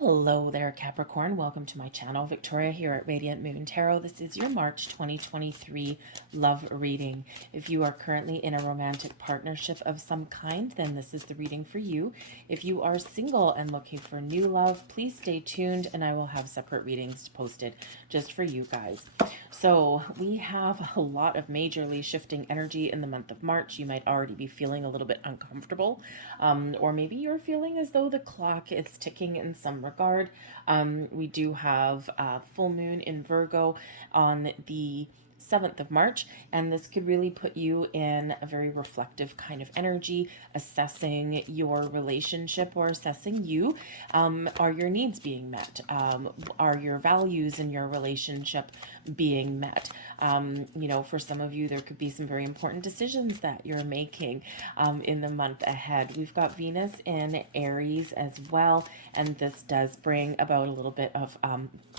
Hello there, Capricorn. Welcome to my channel. Victoria here at Radiant Moon Tarot. This is your March 2023 love reading. If you are currently in a romantic partnership of some kind, then this is the reading for you. If you are single and looking for new love, please stay tuned and I will have separate readings posted just for you guys. So we have a lot of majorly shifting energy in the month of March. You might already be feeling a little bit uncomfortable, or maybe you're feeling as though the clock is ticking in some regard. We do have full moon in Virgo on the 7th of March, and this could really put you in a very reflective kind of energy, assessing your relationship or assessing you. Are your needs being met? Are your values in your relationship being met? For some of you, there could be some very important decisions that you're making in the month ahead. We've got Venus in Aries as well, and this does bring about a little bit of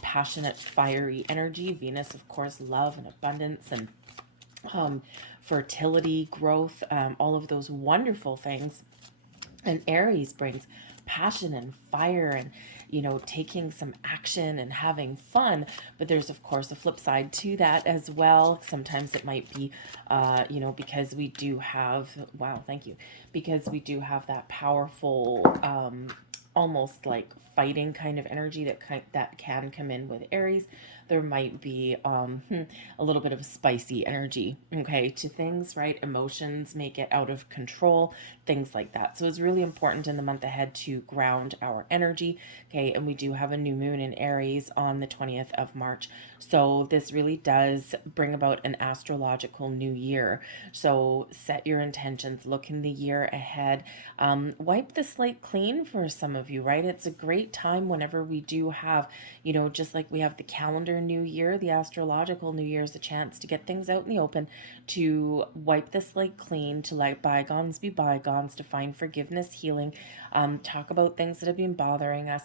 passionate, fiery energy. Venus, of course, love and abundance and fertility, growth, all of those wonderful things. And Aries brings passion and fire and, taking some action and having fun. But there's, of course, a flip side to that as well. Sometimes it might be, because we do have, wow, thank you, because we do have that powerful, almost like fighting kind of energy that can come in with Aries. There might be a little bit of spicy energy, okay, to things, right? Emotions may get out of control, things like that. So it's really important in the month ahead to ground our energy, okay? And we do have a new moon in Aries on the 20th of March. So this really does bring about an astrological new year. So set your intentions, look in the year ahead, wipe the slate clean for some of you, right? It's a great time whenever we do have, just like we have the calendar new year, the astrological new year is a chance to get things out in the open, to wipe the slate clean, to let bygones be bygones, to find forgiveness, healing, talk about things that have been bothering us,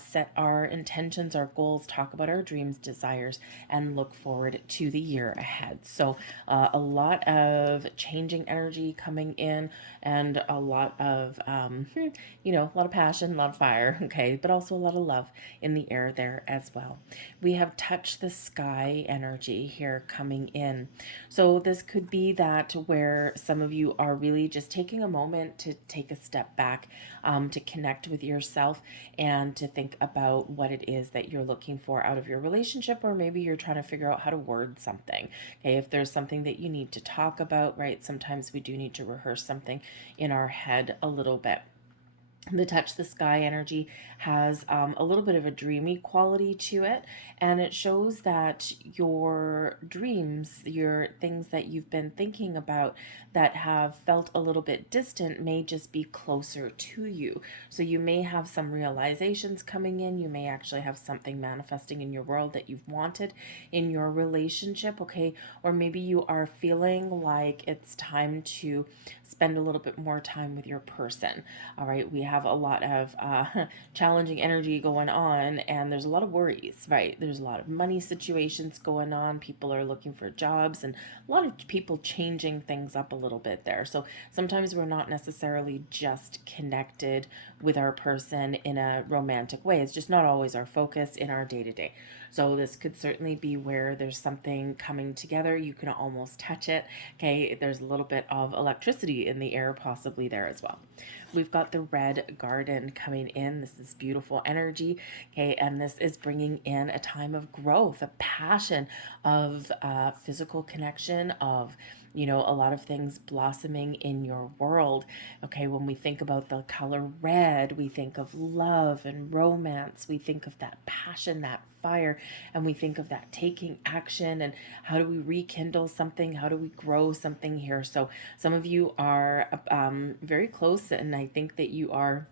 set our intentions, our goals, talk about our dreams, desires, and look forward to the year ahead. So a lot of changing energy coming in, and a lot of, a lot of passion, a lot of fire, okay, but also a lot of love in the air there as well. We have touch the sky energy here coming in. So this could be that where some of you are really just taking a moment to take a step back, to connect with yourself and to think about what it is that you're looking for out of your relationship, or maybe you're trying to figure out how to word something. Okay, if there's something that you need to talk about, right? Sometimes we do need to rehearse something in our head a little bit. The touch the sky energy has a little bit of a dreamy quality to it, and it shows that your dreams, your things that you've been thinking about that have felt a little bit distant, may just be closer to you. So you may have some realizations coming in. You may actually have something manifesting in your world that you've wanted in your relationship, okay? Or maybe you are feeling like it's time to spend a little bit more time with your person. All right, we have a lot of challenging energy going on, and there's a lot of worries, right? There's a lot of money situations going on. People are looking for jobs, and a lot of people changing things up a little bit there. So sometimes we're not necessarily just connected with our person in a romantic way. It's just not always our focus in our day to day. So this could certainly be where there's something coming together. You can almost touch it. Okay, there's a little bit of electricity in the air possibly there as well. We've got the red garden coming in. This is beautiful energy. Okay, and this is bringing in a time of growth, a passion, of physical connection, of a lot of things blossoming in your world. Okay, when we think about the color red, we think of love and romance. We think of that passion, that fire, and we think of that taking action and how do we rekindle something? How do we grow something here? So some of you are very close, and I think that you are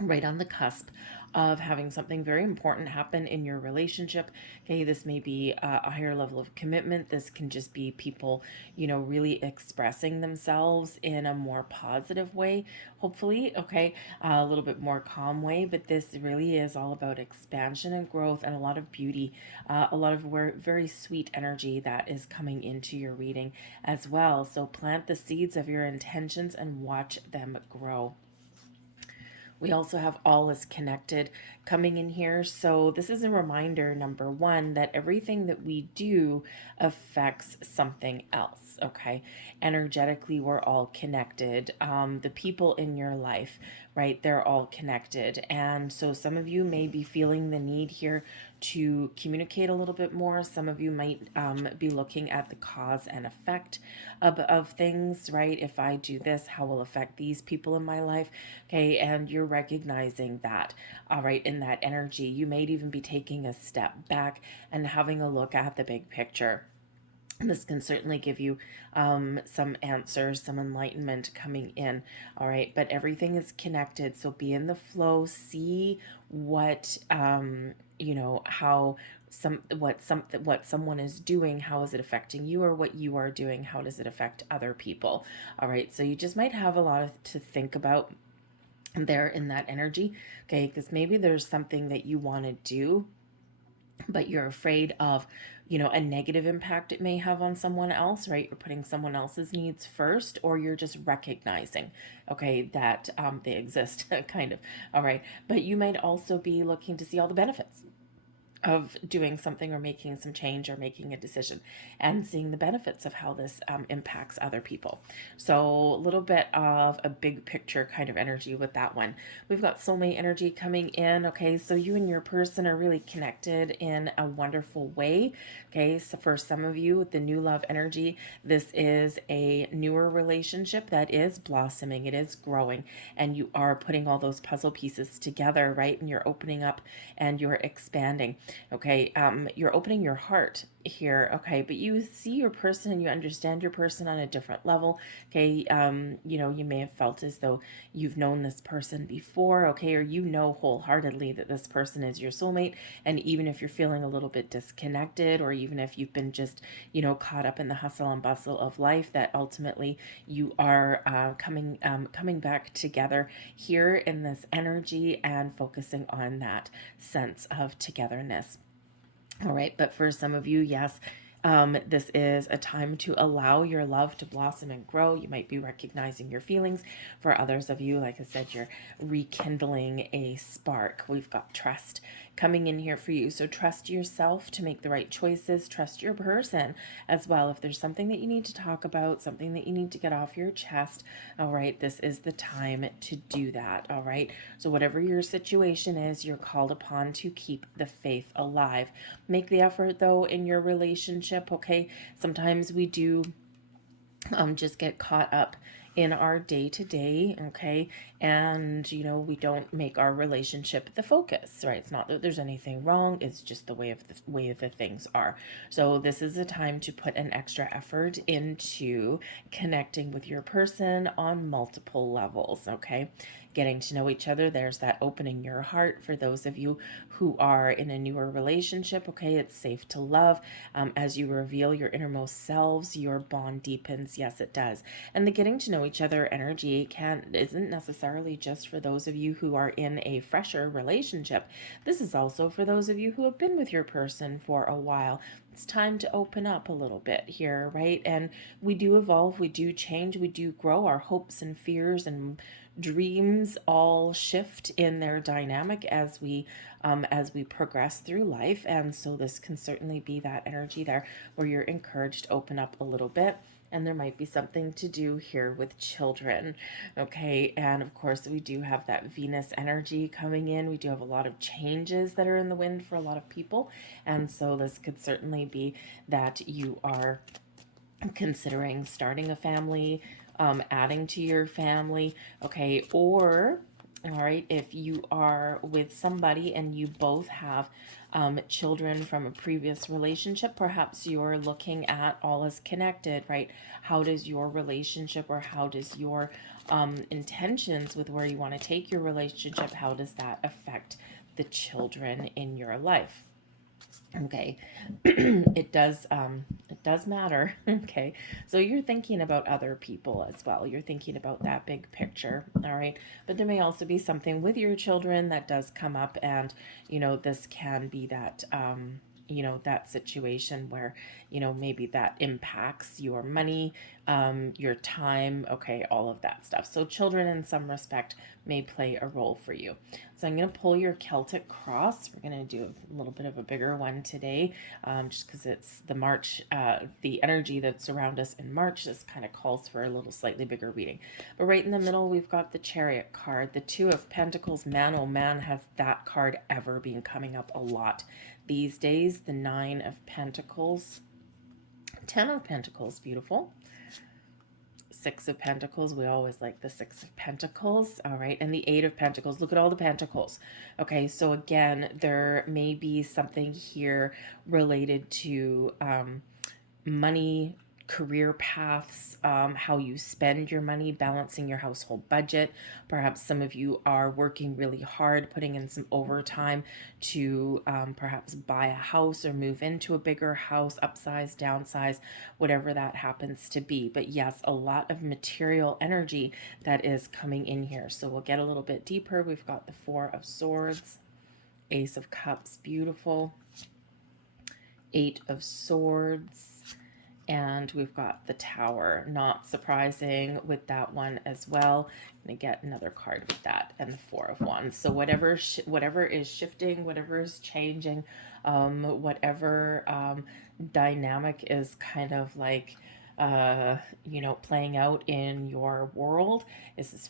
right on the cusp of having something very important happen in your relationship. Okay, this may be a higher level of commitment. This can just be people, really expressing themselves in a more positive way, hopefully, okay, a little bit more calm way. But this really is all about expansion and growth and a lot of beauty, a lot of very sweet energy that is coming into your reading as well. So plant the seeds of your intentions and watch them grow. We also have all is connected. coming in here. So this is a reminder, number one, that everything that we do affects something else. Okay, energetically, we're all connected. The people in your life, right, they're all connected. And so some of you may be feeling the need here to communicate a little bit more. Some of you might be looking at the cause and effect of things, right? If I do this, how will it affect these people in my life? Okay, and you're recognizing that, all right, in that energy. You may even be taking a step back and having a look at the big picture. This can certainly give you some answers, some enlightenment coming in. All right, but everything is connected. So be in the flow, see what, how what someone is doing, how is it affecting you, or what you are doing, how does it affect other people. All right, so you just might have a lot to think about there in that energy. Okay, because maybe there's something that you want to do, but you're afraid of, a negative impact it may have on someone else, right? You're putting someone else's needs first, or you're just recognizing, okay, that they exist, kind of. All right, but you might also be looking to see all the benefits of doing something or making some change or making a decision, and seeing the benefits of how this impacts other people. So a little bit of a big picture kind of energy with that one. We've got soulmate energy coming in. Okay, so you and your person are really connected in a wonderful way. Okay, so for some of you with the new love energy, this is a newer relationship that is blossoming, it is growing, and you are putting all those puzzle pieces together, right? And you're opening up and you're expanding. Okay, you're opening your heart here. Okay, but you see your person and you understand your person on a different level. Okay, you may have felt as though you've known this person before. Okay, or wholeheartedly that this person is your soulmate. And even if you're feeling a little bit disconnected, or even if you've been just caught up in the hustle and bustle of life, that ultimately you are coming back together here in this energy and focusing on that sense of togetherness. All right, but for some of you, yes, this is a time to allow your love to blossom and grow. You might be recognizing your feelings. For others of you, like I said, you're rekindling a spark. We've got trust coming in here for you. So trust yourself to make the right choices. Trust your person as well. If there's something that you need to talk about, something that you need to get off your chest, all right, this is the time to do that. All right. So whatever your situation is, you're called upon to keep the faith alive. Make the effort though in your relationship. Okay. Sometimes we do just get caught up in our day to day, okay? And, we don't make our relationship the focus, right? It's not that there's anything wrong, it's just the way the things are. So this is a time to put an extra effort into connecting with your person on multiple levels, okay? Getting to know each other. There's that opening your heart for those of you who are in a newer relationship, okay? It's safe to love. As you reveal your innermost selves, your bond deepens. Yes, it does. And the getting to know each other energy isn't necessarily just for those of you who are in a fresher relationship. This is also for those of you who have been with your person for a while. It's time to open up a little bit here, right? And we do evolve, we do change, we do grow. Our hopes and fears and dreams all shift in their dynamic as we progress through life. And so this can certainly be that energy there where you're encouraged to open up a little bit. And there might be something to do here with children. Okay, and of course we do have that Venus energy coming in. We do have a lot of changes that are in the wind for a lot of people, and so this could certainly be that you are considering starting a family, adding to your family, okay, or all right, if you are with somebody and you both have children from a previous relationship, perhaps you're looking at all as connected, right? How does your relationship, or how does your intentions with where you want to take your relationship, how does that affect the children in your life? Okay, it does matter. Okay, so you're thinking about other people as well. You're thinking about that big picture. All right, but there may also be something with your children that does come up, and this can be that that situation where, maybe that impacts your money, your time, okay, all of that stuff. So children in some respect may play a role for you. So I'm going to pull your Celtic cross. We're going to do a little bit of a bigger one today, just because it's the March, the energy that's around us in March. This kind of calls for a little slightly bigger reading. But right in the middle, we've got the Chariot card. The Two of Pentacles. Man, oh man, has that card ever been coming up a lot these days. The Nine of Pentacles. Ten of Pentacles, beautiful. Six of Pentacles. We always like the Six of Pentacles. All right. And the Eight of Pentacles. Look at all the Pentacles. Okay. So again, there may be something here related to money, career paths, how you spend your money, balancing your household budget. Perhaps some of you are working really hard, putting in some overtime to perhaps buy a house or move into a bigger house, upsize, downsize, whatever that happens to be. But yes, a lot of material energy that is coming in here. So we'll get a little bit deeper. We've got the Four of Swords, Ace of Cups, beautiful, Eight of Swords, and we've got the Tower. Not surprising with that one as well. I'm going to get another card with that, and the Four of Wands. So whatever is shifting, whatever is changing, whatever dynamic is kind of like playing out in your world, this is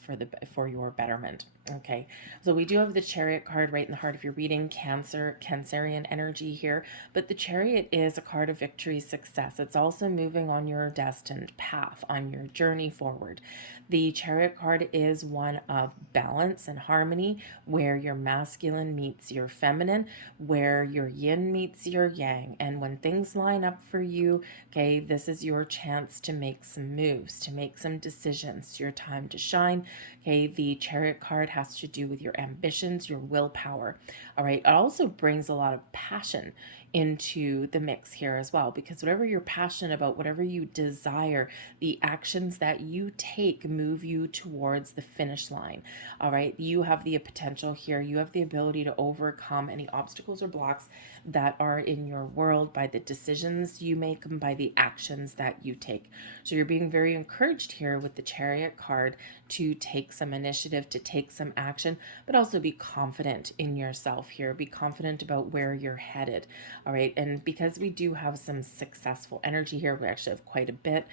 for your betterment. Okay, so we do have the Chariot card right in the heart of your reading. Cancerian energy here, but the Chariot is a card of victory, success. It's also moving on your destined path, on your journey forward. The Chariot card is one of balance and harmony, where your masculine meets your feminine, where your yin meets your yang. And when things line up for you, okay, this is your chance to make some moves, to make some decisions, your time to shine. Okay, the Chariot card has to do with your ambitions, your willpower. All right, it also brings a lot of passion into the mix here as well, because whatever you're passionate about, whatever you desire, the actions that you take move you towards the finish line. All right, you have the potential here, you have the ability to overcome any obstacles or blocks that are in your world by the decisions you make and by the actions that you take. So you're being very encouraged here with the Chariot card to take some initiative, to take some action, but also be confident in yourself here. Be confident about where you're headed. All right. And because we do have some successful energy here, we actually have quite a bit.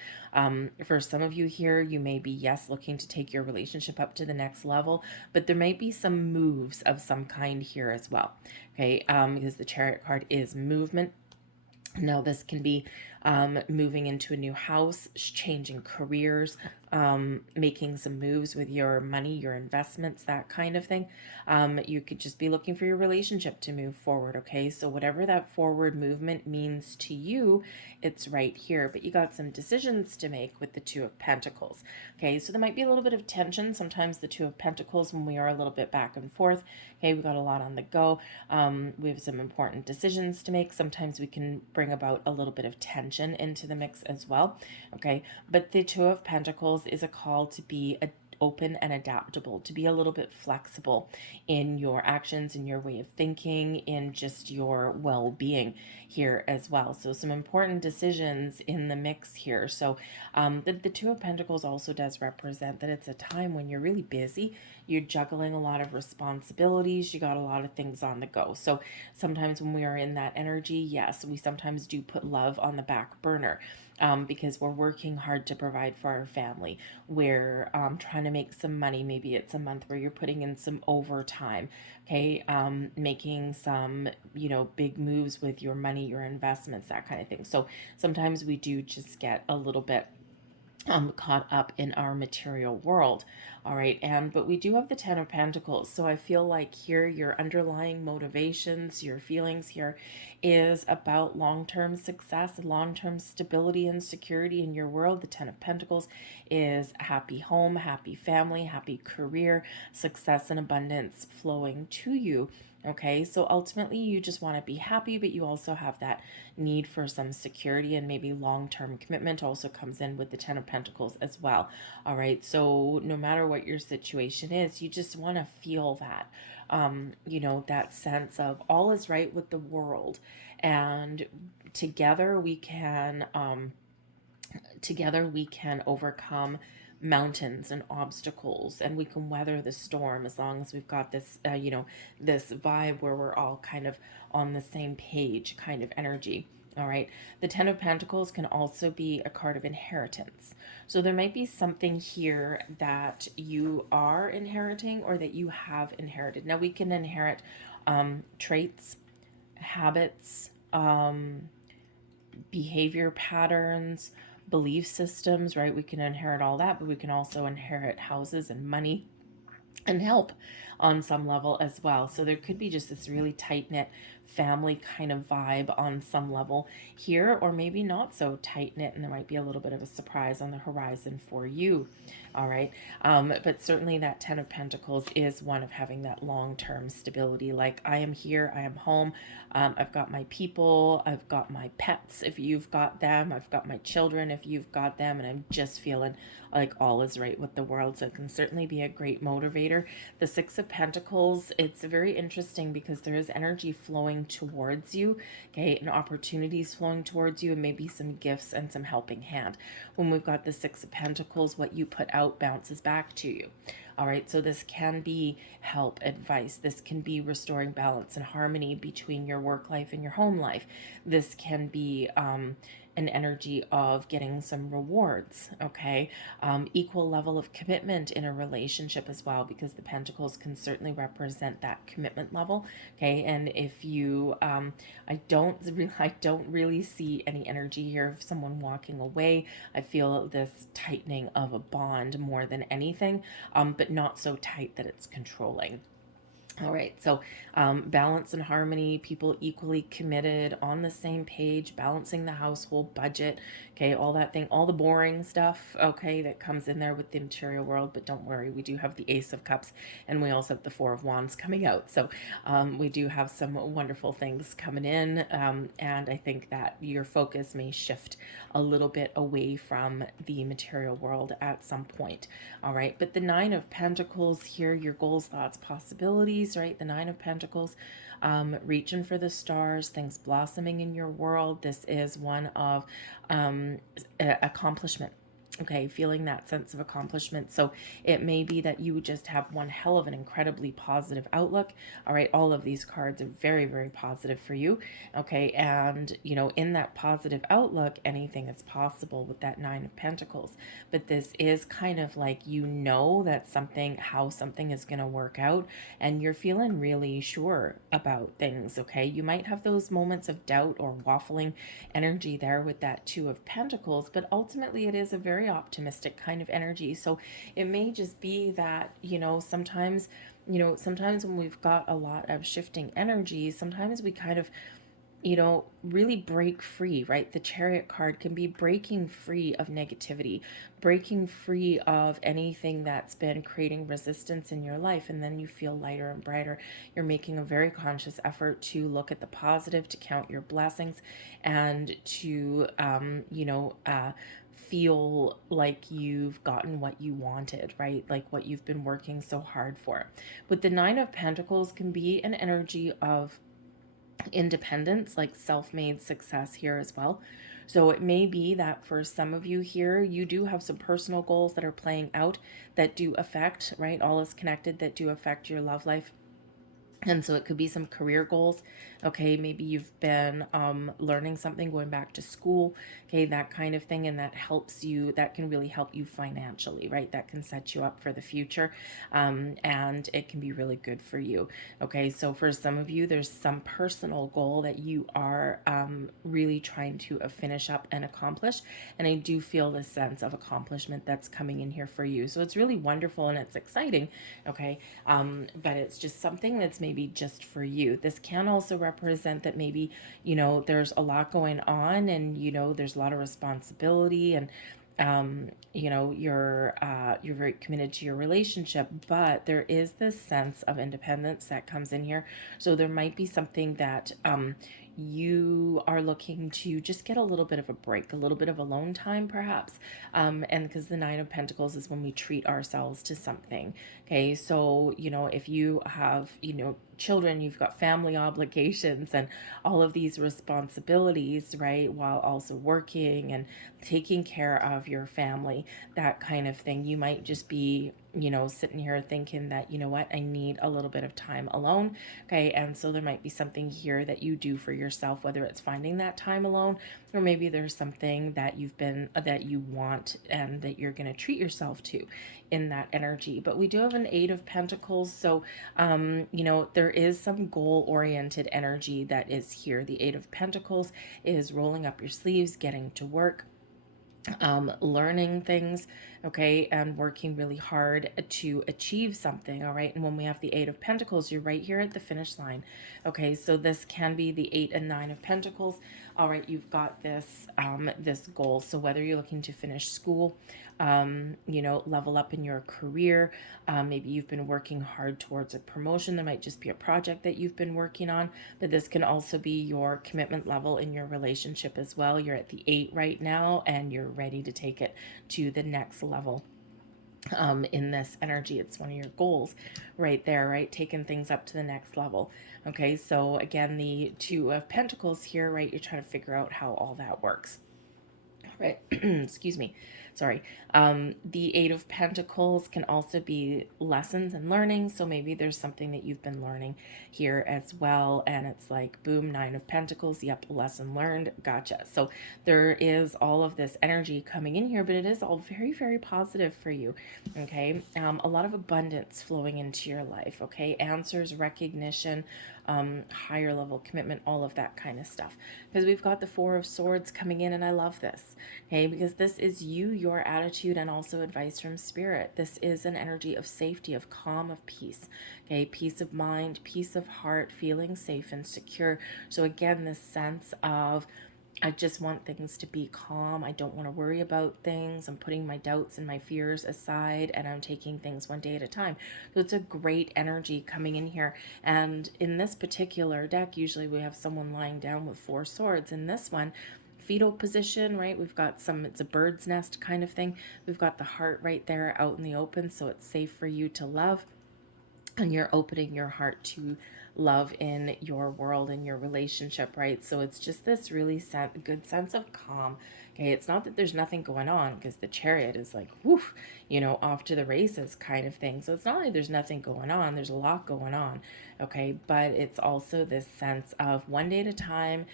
For some of you here, you may be, yes, looking to take your relationship up to the next level, but there might be some moves of some kind here as well. Okay. Because the Chariot card is movement. Now, this can be moving into a new house, changing careers, making some moves with your money, your investments, that kind of thing. You could just be looking for your relationship to move forward, okay? So whatever that forward movement means to you, it's right here. But you got some decisions to make with the Two of Pentacles, okay? So there might be a little bit of tension. Sometimes the Two of Pentacles, when we are a little bit back and forth, okay, we got a lot on the go. We have some important decisions to make. Sometimes we can bring about a little bit of tension into the mix as well. Okay, but the Two of Pentacles is a call to be open and adaptable, to be a little bit flexible in your actions, in your way of thinking, in just your well-being here as well. So some important decisions in the mix here. So the Two of Pentacles also does represent that it's a time when you're really busy. You're juggling a lot of responsibilities. You got a lot of things on the go. So sometimes when we are in that energy, yes, we sometimes do put love on the back burner. Because we're working hard to provide for our family. We're trying to make some money. Maybe it's a month where you're putting in some overtime, okay? Making some, big moves with your money, your investments, that kind of thing. So sometimes we do just get a little bit caught up in our material world. All right. But we do have the Ten of Pentacles. So I feel like here your underlying motivations, your feelings here is about long-term success, long-term stability and security in your world. The Ten of Pentacles is a happy home, happy family, happy career, success and abundance flowing to you Okay, so ultimately you just want to be happy, but you also have that need for some security, and maybe long-term commitment also comes in with the Ten of Pentacles as well. All right, so no matter what your situation is, you just want to feel that, that sense of all is right with the world, and together we can, overcome mountains and obstacles, and we can weather the storm as long as we've got this, this vibe where we're all kind of on the same page kind of energy. All right. The Ten of Pentacles can also be a card of inheritance. So there might be something here that you are inheriting or that you have inherited. Now, we can inherit traits, habits, behavior patterns, belief systems, right? We can inherit all that, but we can also inherit houses and money and help on some level as well. So there could be just this really tight knit family kind of vibe on some level here, or maybe not so tight knit, and there might be a little bit of a surprise on the horizon for you. All right. But certainly that Ten of Pentacles is one of having that long term stability. Like, I am here, I am home, I've got my people, I've got my pets if you've got them, I've got my children if you've got them, and I'm just feeling like all is right with the world. So it can certainly be a great motivator. The Six of Pentacles, it's very interesting because there is energy flowing towards you, okay, and opportunities flowing towards you, and maybe some gifts and some helping hand. When we've got the Six of Pentacles, what you put out bounces back to you. All right, so this can be help, advice. This can be restoring balance and harmony between your work life and your home life. This can be an energy of getting some rewards, okay? Equal level of commitment in a relationship as well, because the Pentacles can certainly represent that commitment level, okay? And if you, I don't really see any energy here of someone walking away. I feel this tightening of a bond more than anything, but not so tight that it's controlling. All right, so balance and harmony, people equally committed, on the same page, balancing the household budget, okay, all that thing, all the boring stuff, okay, that comes in there with the material world. But don't worry, we do have the Ace of Cups, and we also have the Four of Wands coming out. So we do have some wonderful things coming in, and I think that your focus may shift a little bit away from the material world at some point. All right, but the Nine of Pentacles here, your goals, thoughts, possibilities, right? The Nine of Pentacles, reaching for the stars, things blossoming in your world. This is one of accomplishment. Okay, feeling that sense of accomplishment. So it may be that you just have one hell of an incredibly positive outlook. All right, all of these cards are very, very positive for you. Okay, and in that positive outlook, anything is possible with that Nine of Pentacles. But this is kind of like, that how something is going to work out, and you're feeling really sure about things. Okay, you might have those moments of doubt or waffling energy there with that Two of Pentacles, but ultimately it is a very optimistic kind of energy. So it may just be that, sometimes when we've got a lot of shifting energy, sometimes we kind of really break free, right? The Chariot card can be breaking free of negativity, breaking free of anything that's been creating resistance in your life. And then you feel lighter and brighter. You're making a very conscious effort to look at the positive, to count your blessings, and to, feel like you've gotten what you wanted, right? Like what you've been working so hard for. But the Nine of Pentacles can be an energy of independence, like self-made success here as well. So it may be that for some of you here, you do have some personal goals that are playing out that do affect, right? All is connected, that do affect your love life. And so it could be some career goals. Okay, maybe you've been learning something, going back to school, okay, that kind of thing. And that can really help you financially, right? That can set you up for the future. And it can be really good for you. Okay, so for some of you, there's some personal goal that you are really trying to finish up and accomplish. And I do feel this sense of accomplishment that's coming in here for you. So it's really wonderful and it's exciting. Okay, but it's just something that's maybe just for you. This can also represent that maybe, there's a lot going on, and, there's a lot of responsibility, and you know, you're very committed to your relationship, but there is this sense of independence that comes in here. So there might be something that you are looking to just get a little bit of a break, a little bit of alone time, perhaps. And because the Nine of Pentacles is when we treat ourselves to something. Okay, so, you know, if you have, you know, children, you've got family obligations and all of these responsibilities, right, while also working and taking care of your family, that kind of thing. You might just be, you know, sitting here thinking that, you know what, I need a little bit of time alone. Okay, and so there might be something here that you do for yourself, whether it's finding that time alone, or maybe there's something that that you want and that you're going to treat yourself to in that energy. But we do have an Eight of Pentacles, so you know, there is some goal oriented energy that is here. The Eight of Pentacles is rolling up your sleeves, getting to work, learning things, okay, and working really hard to achieve something, all right. And when we have the Eight of Pentacles, you're right here at the finish line, okay. So this can be the Eight and Nine of Pentacles, all right. You've got this this goal. So whether you're looking to finish school, you know, level up in your career, maybe you've been working hard towards a promotion, there might just be a project that you've been working on, but this can also be your commitment level in your relationship as well. You're at the 8 right now and you're ready to take it to the next level. In this energy, it's one of your goals right there, right? Taking things up to the next level. Okay, so again, the Two of Pentacles here, right? You're trying to figure out how all that works. Right. Excuse me. Sorry. The Eight of Pentacles can also be lessons and learning. So maybe there's something that you've been learning here as well. And it's like, boom, Nine of Pentacles. Yep, lesson learned. Gotcha. So there is all of this energy coming in here, but it is all very, very positive for you. Okay. A lot of abundance flowing into your life. Okay. Answers, recognition, higher level commitment, all of that kind of stuff. Because we've got the Four of Swords coming in, and I love this, okay, because this is you, your attitude, and also advice from Spirit. This is an energy of safety, of calm, of peace, okay, peace of mind, peace of heart, feeling safe and secure. So again, this sense of, I just want things to be calm. I don't want to worry about things. I'm putting my doubts and my fears aside, and I'm taking things one day at a time. So it's a great energy coming in here. And in this particular deck, usually we have someone lying down with Four Swords. In this one, fetal position, right? We've got some, it's a bird's nest kind of thing. We've got the heart right there out in the open, so it's safe for you to love. And you're opening your heart to love in your world and your relationship, right? So it's just this really good sense of calm. Okay, it's not that there's nothing going on, because the Chariot is like, woof, you know, off to the races kind of thing. So it's not like there's nothing going on, there's a lot going on, okay? But it's also this sense of one day at a time,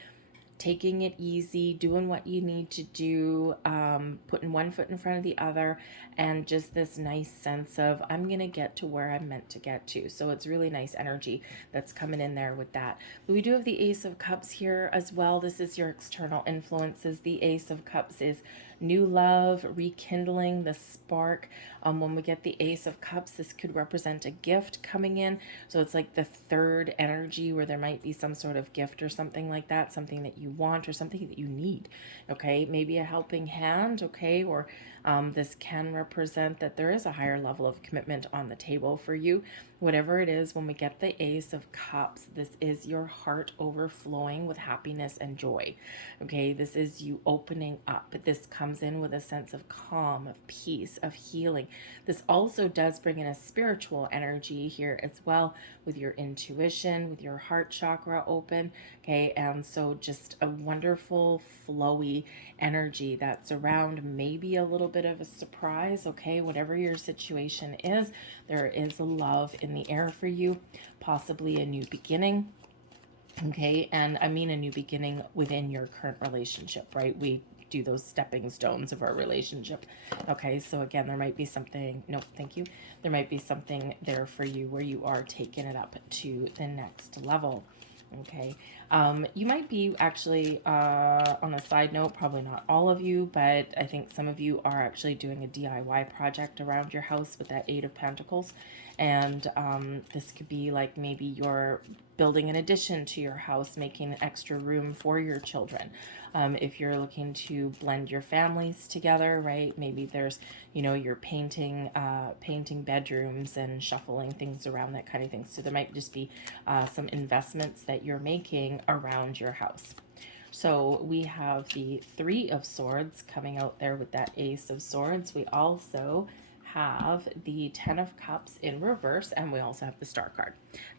taking it easy, doing what you need to do, putting one foot in front of the other, and just this nice sense of, I'm going to get to where I'm meant to get to. So it's really nice energy that's coming in there with that. But we do have the Ace of Cups here as well. This is your external influences. The Ace of Cups is new love, rekindling the spark. When we get the Ace of Cups, this could represent a gift coming in. So it's like the third energy, where there might be some sort of gift or something like that, something that you want or something that you need. Okay, maybe a helping hand. Okay, or this can represent that there is a higher level of commitment on the table for you. Whatever it is, when we get the Ace of Cups, this is your heart overflowing with happiness and joy. Okay, this is you opening up. This comes in with a sense of calm, of peace, of healing. This also does bring in a spiritual energy here as well, with your intuition, with your heart chakra open. Okay, and so just a wonderful, flowy energy that's around, maybe a little bit of a surprise. Okay, whatever your situation is, there is love in the air for you, possibly a new beginning. Okay, and I mean a new beginning within your current relationship, right? We do those stepping stones of our relationship. Okay, so again, there might be something, no, thank you. There might be something there for you where you are taking it up to the next level. Okay, You might be actually, on a side note, probably not all of you, but I think some of you are actually doing a DIY project around your house with that Eight of Pentacles. And this could be like maybe you're building an addition to your house, making an extra room for your children. If you're looking to blend your families together, right? Maybe there's, you're painting bedrooms and shuffling things around, that kind of thing. So there might just be some investments that you're making around your house. So we have the Three of Swords coming out there with that Ace of Swords. We also have the Ten of Cups in reverse, and we also have the Star card.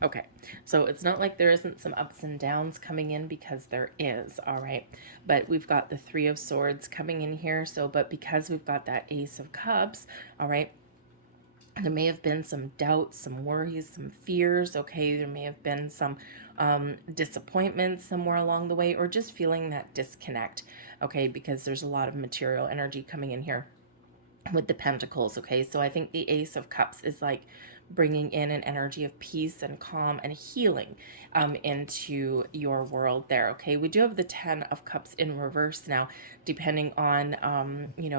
Okay, so it's not like there isn't some ups and downs coming in, because there is, all right? But we've got the Three of Swords coming in here, but because we've got that Ace of Cups, all right, there may have been some doubts, some worries, some fears, okay? There may have been some disappointments somewhere along the way, or just feeling that disconnect, okay? Because there's a lot of material energy coming in here with the Pentacles, okay? So I think the Ace of Cups is like bringing in an energy of peace and calm and healing into your world there, okay? We do have the Ten of Cups in reverse now, depending on,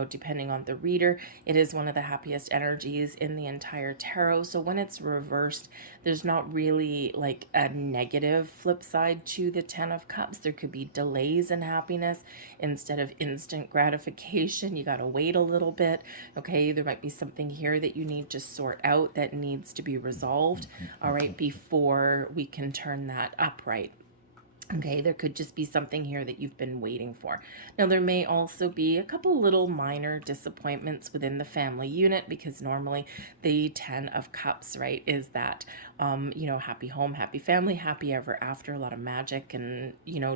depending on the reader. It is one of the happiest energies in the entire tarot. So when it's reversed, there's not really like a negative flip side to the Ten of Cups. There could be delays in happiness instead of instant gratification. You got to wait a little bit, okay? There might be something here that you need to sort out, that needs to be resolved, all right, before we can turn that upright. Okay, there could just be something here that you've been waiting for. Now, there may also be a couple little minor disappointments within the family unit, because normally the Ten of Cups, right, is that, happy home, happy family, happy ever after, a lot of magic and,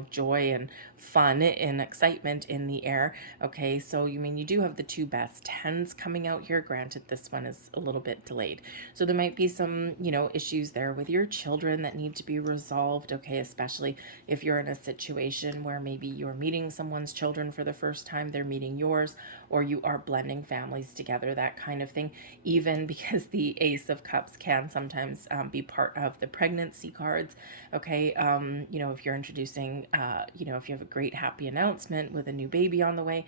joy and fun and excitement in the air. Okay, so you do have the two best tens coming out here. Granted, this one is a little bit delayed. So there might be some, issues there with your children that need to be resolved, okay, especially if you're in a situation where maybe you're meeting someone's children for the first time, they're meeting yours, or you are blending families together, that kind of thing. Even because the Ace of Cups can sometimes be part of the pregnancy cards, okay? If you're introducing, if you have a great happy announcement with a new baby on the way,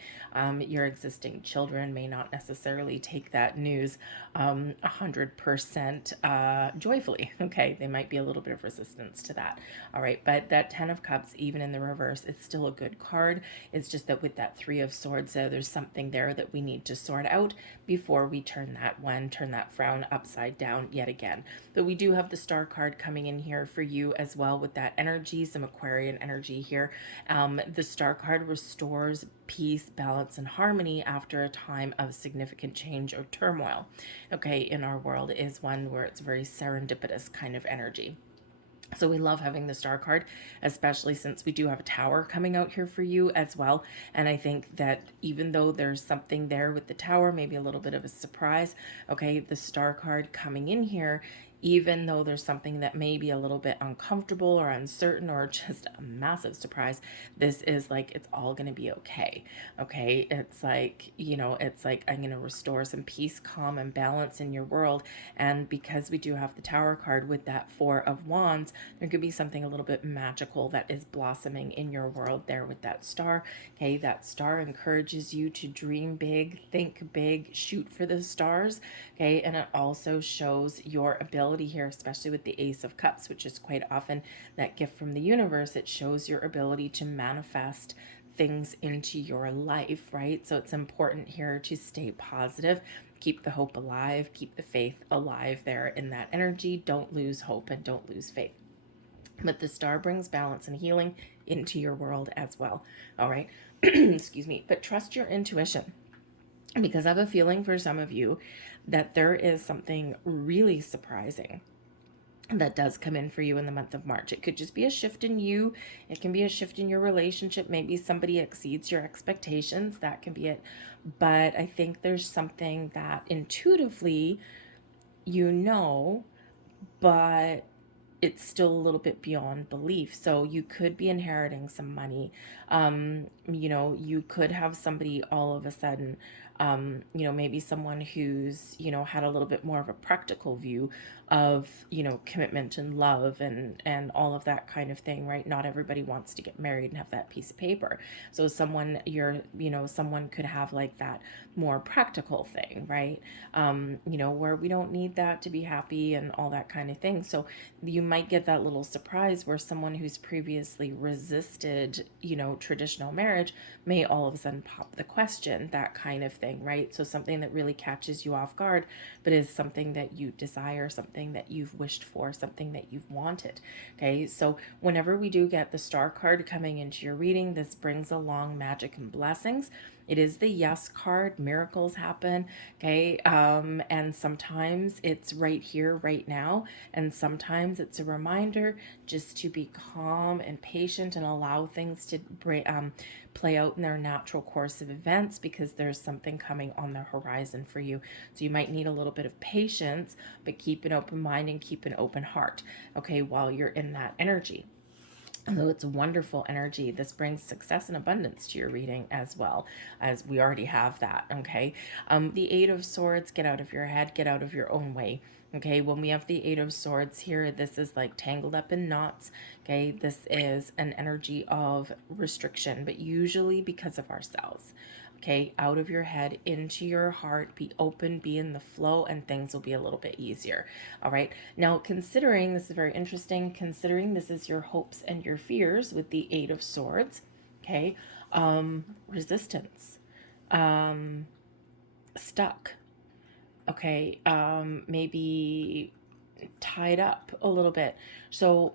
your existing children may not necessarily take that news 100% joyfully, okay? They might be a little bit of resistance to that, all right? But that Ten of Cups, even in the reverse, it's still a good card. It's just that with that Three of Swords, there's something there that we need to sort out before we turn that frown upside down yet again. But we do have the Star card coming in here for you as well with that energy, some Aquarian energy here. The Star card restores peace, balance, and harmony after a time of significant change or turmoil. Okay, in our world is one where it's very serendipitous kind of energy. So we love having the Star card, especially since we do have a Tower coming out here for you as well. And I think that even though there's something there with the Tower, maybe a little bit of a surprise, okay, the Star card coming in here, even though there's something that may be a little bit uncomfortable or uncertain or just a massive surprise, this is like, it's all going to be okay. Okay. It's like, I'm going to restore some peace, calm, and balance in your world. And because we do have the Tower card with that Four of Wands, there could be something a little bit magical that is blossoming in your world there with that star. Okay. That star encourages you to dream big, think big, shoot for the stars. Okay. And it also shows your ability here, especially with the Ace of Cups, which is quite often that gift from the universe. It shows your ability to manifest things into your life, right? So it's important here to stay positive, keep the hope alive, keep the faith alive there in that energy. Don't lose hope and don't lose faith. But the star brings balance and healing into your world as well. All right. Excuse me. But trust your intuition, because I have a feeling for some of you that there is something really surprising that does come in for you in the month of March. It could just be a shift in you. It can be a shift in your relationship. Maybe somebody exceeds your expectations. That can be it. But I think there's something that intuitively but it's still a little bit beyond belief. So you could be inheriting some money. You could have somebody all of a sudden You know, maybe someone who's, you know, had a little bit more of a practical view of, you know, commitment and love and all of that kind of thing, right? Not everybody wants to get married and have that piece of paper. So someone, you know, someone could have like that more practical thing, right? You know, where we don't need that to be happy and all that kind of thing. So you might get that little surprise where someone who's previously resisted, you know, traditional marriage may all of a sudden pop the question, that kind of thing, right? So something that really catches you off guard, but is something that you desire, something that you've wished for, something that you've wanted. Okay, so whenever we do get the star card coming into your reading, this brings along magic and blessings. It is the yes card. Miracles happen. Okay. And sometimes it's right here, right now. And sometimes it's a reminder just to be calm and patient and allow things to play out in their natural course of events, because there's something coming on the horizon for you. So you might need a little bit of patience, but keep an open mind and keep an open heart, okay, while you're in that energy. So it's a wonderful energy. This brings success and abundance to your reading, as well as we already have that. Okay. The Eight of Swords, get out of your head, get out of your own way. Okay. When we have the Eight of Swords here, this is like tangled up in knots. Okay. This is an energy of restriction, but usually because of ourselves. Okay, out of your head, into your heart, be open, be in the flow, and things will be a little bit easier. All right, now considering this is very interesting, considering this is your hopes and your fears with the Eight of Swords, okay, resistance, stuck, okay, maybe tied up a little bit. So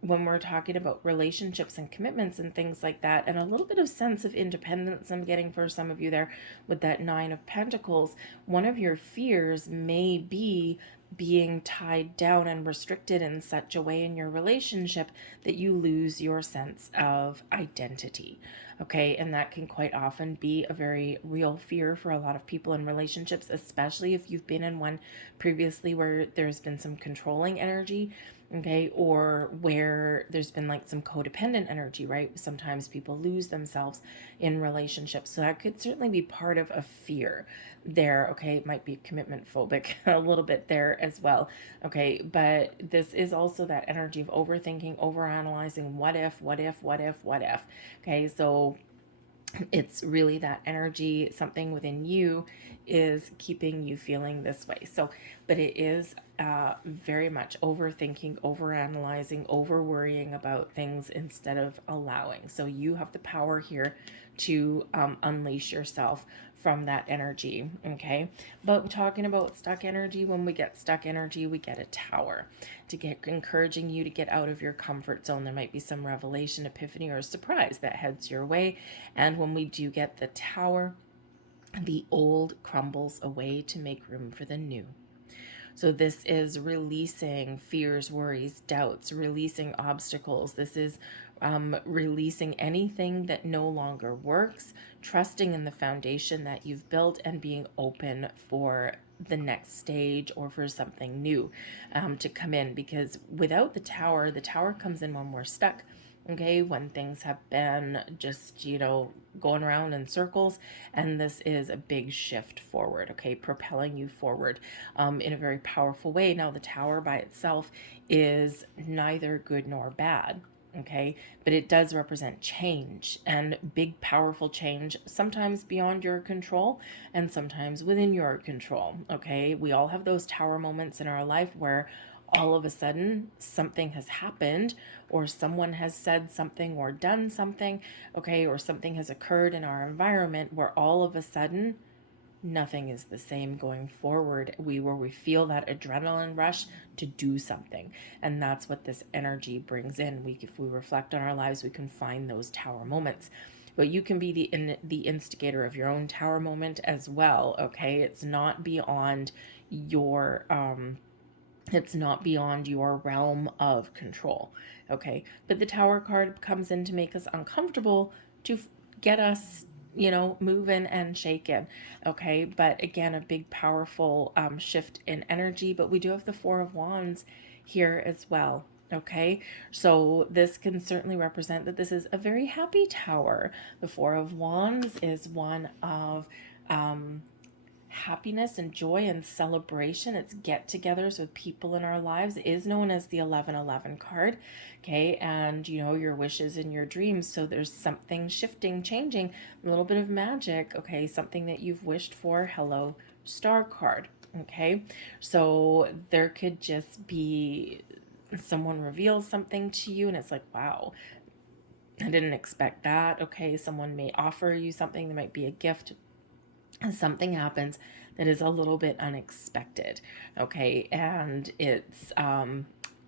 when we're talking about relationships and commitments and things like that, and a little bit of sense of independence I'm getting for some of you there with that Nine of Pentacles, one of your fears may be being tied down and restricted in such a way in your relationship that you lose your sense of identity. Okay, and that can quite often be a very real fear for a lot of people in relationships, especially if you've been in one previously where there's been some controlling energy, okay, or where there's been like some codependent energy, right? Sometimes people lose themselves in relationships. So that could certainly be part of a fear there, okay? It might be commitment phobic a little bit there as well, okay? But this is also that energy of overthinking, overanalyzing, what if, what if, what if, what if, okay? So it's really that energy, something within you is keeping you feeling this way. So, but it is very much overthinking, overanalyzing, over worrying about things instead of allowing. So you have the power here to unleash yourself from that energy, okay? But talking about stuck energy, when we get stuck energy, we get a Tower to get encouraging you to get out of your comfort zone. There might be some revelation, epiphany, or surprise that heads your way. And when we do get the Tower, the old crumbles away to make room for the new. So this is releasing fears, worries, doubts, releasing obstacles. This is releasing anything that no longer works, trusting in the foundation that you've built, and being open for the next stage or for something new to come in. Because without the Tower comes in when we're stuck. Okay, when things have been just, you know, going around in circles, and this is a big shift forward, okay, propelling you forward in a very powerful way. Now, the Tower by itself is neither good nor bad, okay, but it does represent change, and big, powerful change, sometimes beyond your control and sometimes within your control, okay. We all have those Tower moments in our life where all of a sudden something has happened, or someone has said something or done something, okay, or something has occurred in our environment where all of a sudden nothing is the same going forward. Where we feel that adrenaline rush to do something, and that's what this energy brings in. If we reflect on our lives, we can find those Tower moments. But you can be the instigator of your own Tower moment as well, okay. It's not beyond your realm of control, okay. But the Tower card comes in to make us uncomfortable, to get us, you know, moving and shaking, okay. But again, a big powerful shift in energy. But we do have the Four of Wands here as well, okay. So this can certainly represent that this is a very happy Tower. The Four of Wands is one of happiness and joy and celebration. It's get-togethers with people in our lives. It is known as the 1111 card. Okay, and your wishes and your dreams. So there's something shifting, changing, a little bit of magic. Okay, something that you've wished for. Hello, star card. Okay, so there could just be someone reveals something to you and it's like, wow, I didn't expect that. Okay, someone may offer you something that might be a gift, and something happens that is a little bit unexpected. Okay, and it's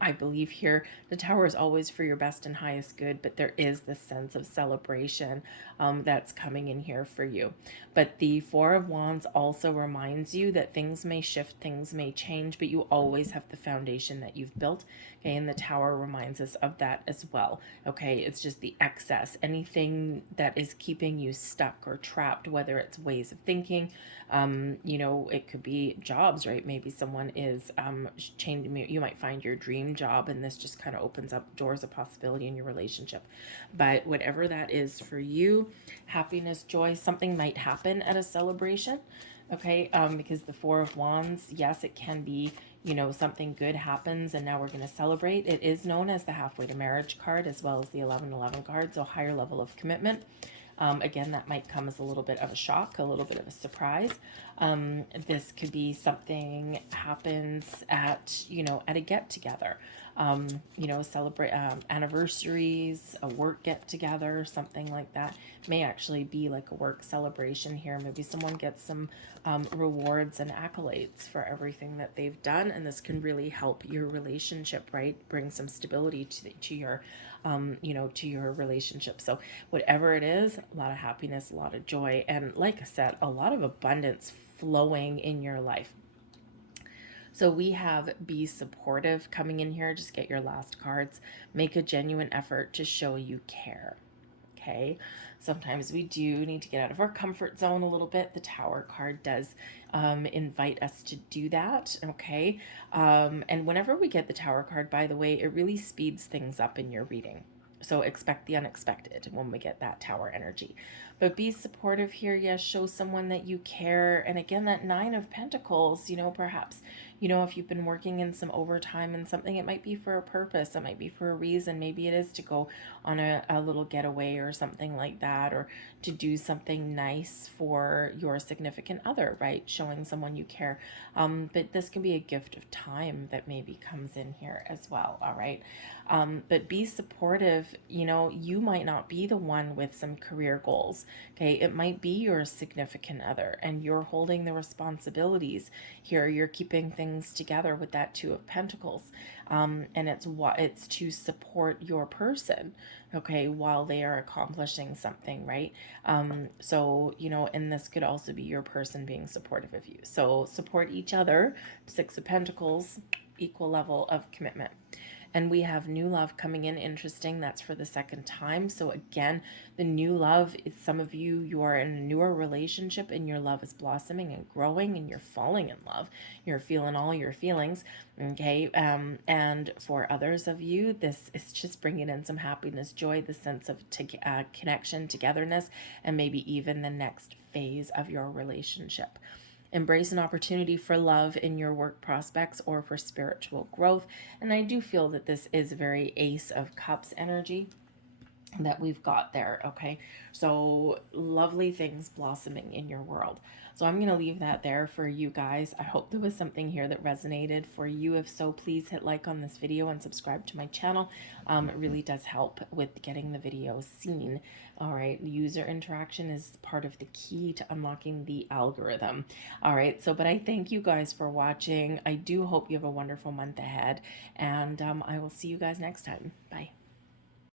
I believe here the tower is always for your best and highest good, but there is this sense of celebration that's coming in here for you. But the Four of Wands also reminds you that things may shift, things may change, but you always have the foundation that you've built. Okay, and the tower reminds us of that as well. Okay, it's just the excess, anything that is keeping you stuck or trapped, whether it's ways of thinking, it could be jobs, right? Maybe someone is changing. You might find your dream job, and this just kind of opens up doors of possibility in your relationship. But whatever that is for you, happiness, joy, something might happen at a celebration. Okay, because the Four of Wands, yes, it can be, something good happens and now we're going to celebrate. It is known as the halfway to marriage card as well as the 1111 card, so higher level of commitment. Again, that might come as a little bit of a shock, a little bit of a surprise. This could be something happens at a get together. Celebrate anniversaries, a work get together, something like that. May actually be like a work celebration here. Maybe someone gets some rewards and accolades for everything that they've done, and this can really help your relationship, right? Bring some stability to your to your relationship. So whatever it is, a lot of happiness, a lot of joy, and like I said, a lot of abundance flowing in your life. So we have be supportive coming in here. Just get your last cards. Make a genuine effort to show you care. Okay. Sometimes we do need to get out of our comfort zone a little bit. The Tower card does invite us to do that. Okay. And whenever we get the Tower card, by the way, it really speeds things up in your reading. So expect the unexpected when we get that Tower energy. But be supportive here. Yes, show someone that you care. And again, that Nine of Pentacles, perhaps, if you've been working in some overtime and something, it might be for a purpose. It might be for a reason. Maybe it is to go on a little getaway or something like that, or to do something nice for your significant other, right? Showing someone you care. But this can be a gift of time that maybe comes in here as well. All right. But be supportive. You might not be the one with some career goals. Okay. It might be your significant other and you're holding the responsibilities here. You're keeping things together with that Two of Pentacles. And it's to support your person, okay, while they are accomplishing something, right? And this could also be your person being supportive of you. So support each other. Six of Pentacles, equal level of commitment. And we have new love coming in. Interesting. That's for the second time. So again, the new love is some of you are in a newer relationship and your love is blossoming and growing and you're falling in love. You're feeling all your feelings. Okay. And for others of you, this is just bringing in some happiness, joy, the sense of connection, togetherness, and maybe even the next phase of your relationship. Embrace an opportunity for love in your work prospects or for spiritual growth. And I do feel that this is very Ace of Cups energy that we've got there. Okay. So lovely things blossoming in your world. So I'm going to leave that there for you guys. I hope there was something here that resonated for you. If so, please hit like on this video and subscribe to my channel. It really does help with getting the video seen. All right. User interaction is part of the key to unlocking the algorithm. All right. But I thank you guys for watching. I do hope you have a wonderful month ahead, and I will see you guys next time. Bye.